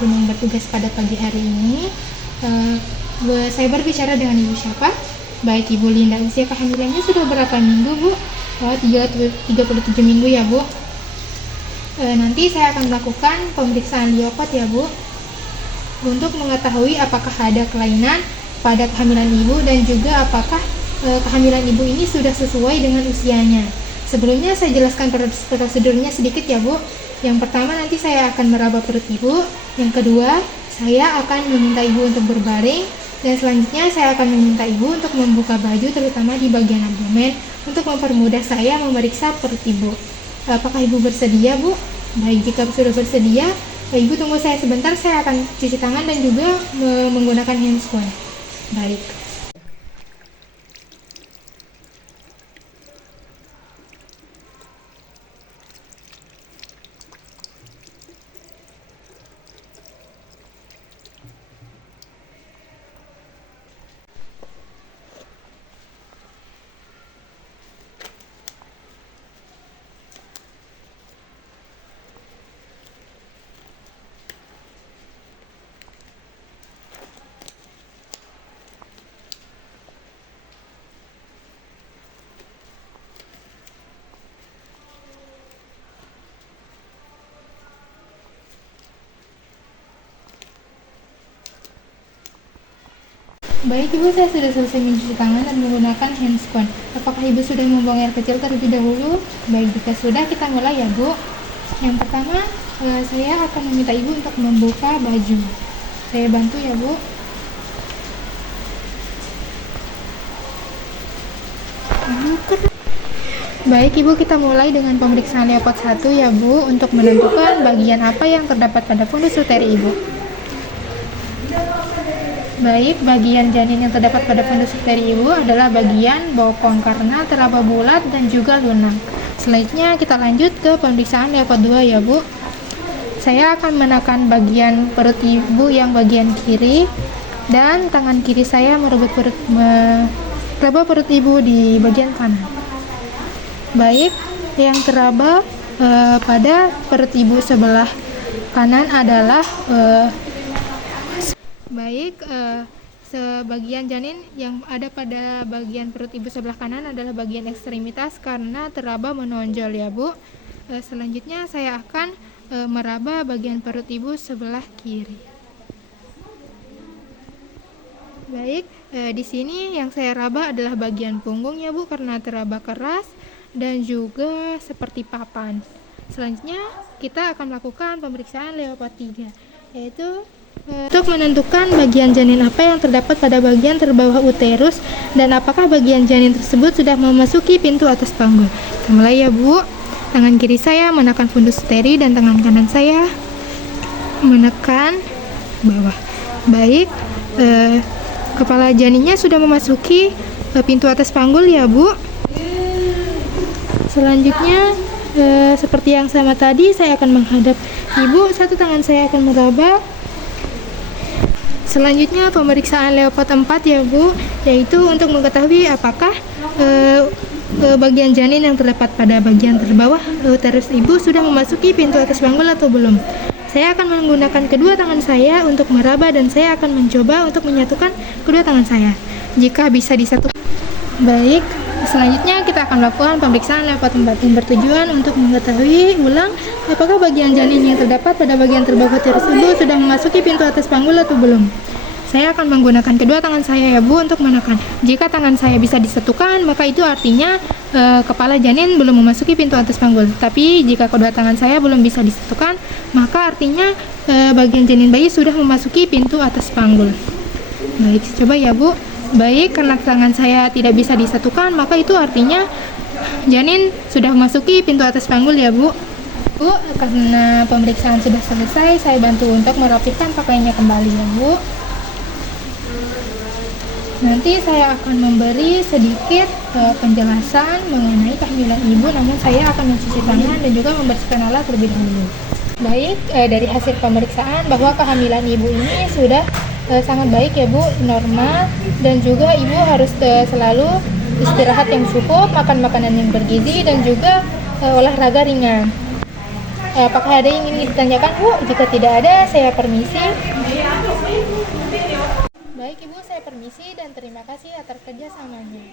pun yang bertugas pada pagi hari ini. Saya berbicara dengan Ibu siapa? Baik, Ibu Linda. Usia kehamilannya sudah berapa minggu, Bu? 37 minggu ya, Bu. Nanti saya akan melakukan pemeriksaan liopot ya, Bu, untuk mengetahui apakah ada kelainan pada kehamilan Ibu dan juga apakah kehamilan Ibu ini sudah sesuai dengan usianya. Sebelumnya saya jelaskan prosedurnya sedikit ya, Bu. Yang pertama, nanti saya akan meraba perut Ibu. Yang kedua, saya akan meminta Ibu untuk berbaring. Dan selanjutnya saya akan meminta Ibu untuk membuka baju, terutama di bagian abdomen, untuk mempermudah saya memeriksa perut Ibu. Apakah Ibu bersedia, Bu? Baik, jika sudah bersedia, Ibu tunggu saya sebentar, saya akan cuci tangan dan juga menggunakan handscoon. Baik. Baik, Ibu, saya sudah selesai mencuci tangan dan menggunakan handscoon. Apakah Ibu sudah membuang air kecil terlebih dahulu? Baik, jika sudah, kita mulai ya, Bu. Yang pertama, saya akan meminta Ibu untuk membuka baju. Saya bantu ya, Bu. Baik, Ibu, kita mulai dengan pemeriksaan liopot 1 ya, Bu, untuk menentukan bagian apa yang terdapat pada fundus uteri Ibu. Baik, bagian janin yang terdapat pada fundus uteri Ibu adalah bagian bokong karena teraba bulat dan juga lunak. Selanjutnya kita lanjut ke pemeriksaan liopot 2 ya, Bu. Saya akan menekan bagian perut Ibu yang bagian kiri dan tangan kiri saya meraba perut Ibu di bagian kanan. Baik, yang teraba pada perut Ibu sebelah kanan adalah sebagian janin yang ada pada bagian perut Ibu sebelah kanan adalah bagian ekstremitas karena teraba menonjol ya, Bu. Selanjutnya saya akan meraba bagian perut Ibu sebelah kiri. Baik, di sini yang saya raba adalah bagian punggung ya, Bu, karena teraba keras dan juga seperti papan. Selanjutnya kita akan melakukan pemeriksaan liopot 3, yaitu untuk menentukan bagian janin apa yang terdapat pada bagian terbawah uterus dan apakah bagian janin tersebut sudah memasuki pintu atas panggul. Kita mulai ya, Bu. Tangan kiri saya menekan fundus uteri dan tangan kanan saya menekan bawah. Baik, kepala janinnya sudah memasuki pintu atas panggul ya, Bu. Selanjutnya seperti yang sama tadi, saya akan menghadap Ibu, satu tangan saya akan meraba. Selanjutnya pemeriksaan liopot 4 ya, Bu, yaitu untuk mengetahui apakah bagian janin yang terdapat pada bagian terbawah uterus Ibu sudah memasuki pintu atas panggul atau belum. Saya akan menggunakan kedua tangan saya untuk meraba dan saya akan mencoba untuk menyatukan kedua tangan saya. Jika bisa disatukan. Baik, selanjutnya kita akan melakukan pemeriksaan liopot 4 yang bertujuan untuk mengetahui ulang apakah bagian janin yang terdapat pada bagian terbawah uterus Ibu sudah memasuki pintu atas panggul atau belum. Saya akan menggunakan kedua tangan saya ya, Bu, untuk menekan. Jika tangan saya bisa disatukan, maka itu artinya kepala janin belum memasuki pintu atas panggul. Tapi jika kedua tangan saya belum bisa disatukan, maka artinya bagian janin bayi sudah memasuki pintu atas panggul. Baik, coba ya, Bu. Baik, karena tangan saya tidak bisa disatukan, maka itu artinya janin sudah memasuki pintu atas panggul ya, Bu. Bu, karena pemeriksaan sudah selesai, saya bantu untuk merapikan pakaiannya kembali ya, Bu. Nanti saya akan memberi sedikit penjelasan mengenai kehamilan Ibu, namun saya akan mencuci tangan dan juga membersihkan alat terlebih dahulu. Baik, dari hasil pemeriksaan bahwa kehamilan Ibu ini sudah sangat baik ya, Bu, normal, dan juga Ibu harus selalu istirahat yang cukup, makan makanan yang bergizi, dan juga olahraga ringan. Apakah ada yang ingin ditanyakan, Bu? Jika tidak ada, saya permisi. Baik, Ibu, saya permisi dan terima kasih atas kerjasamanya.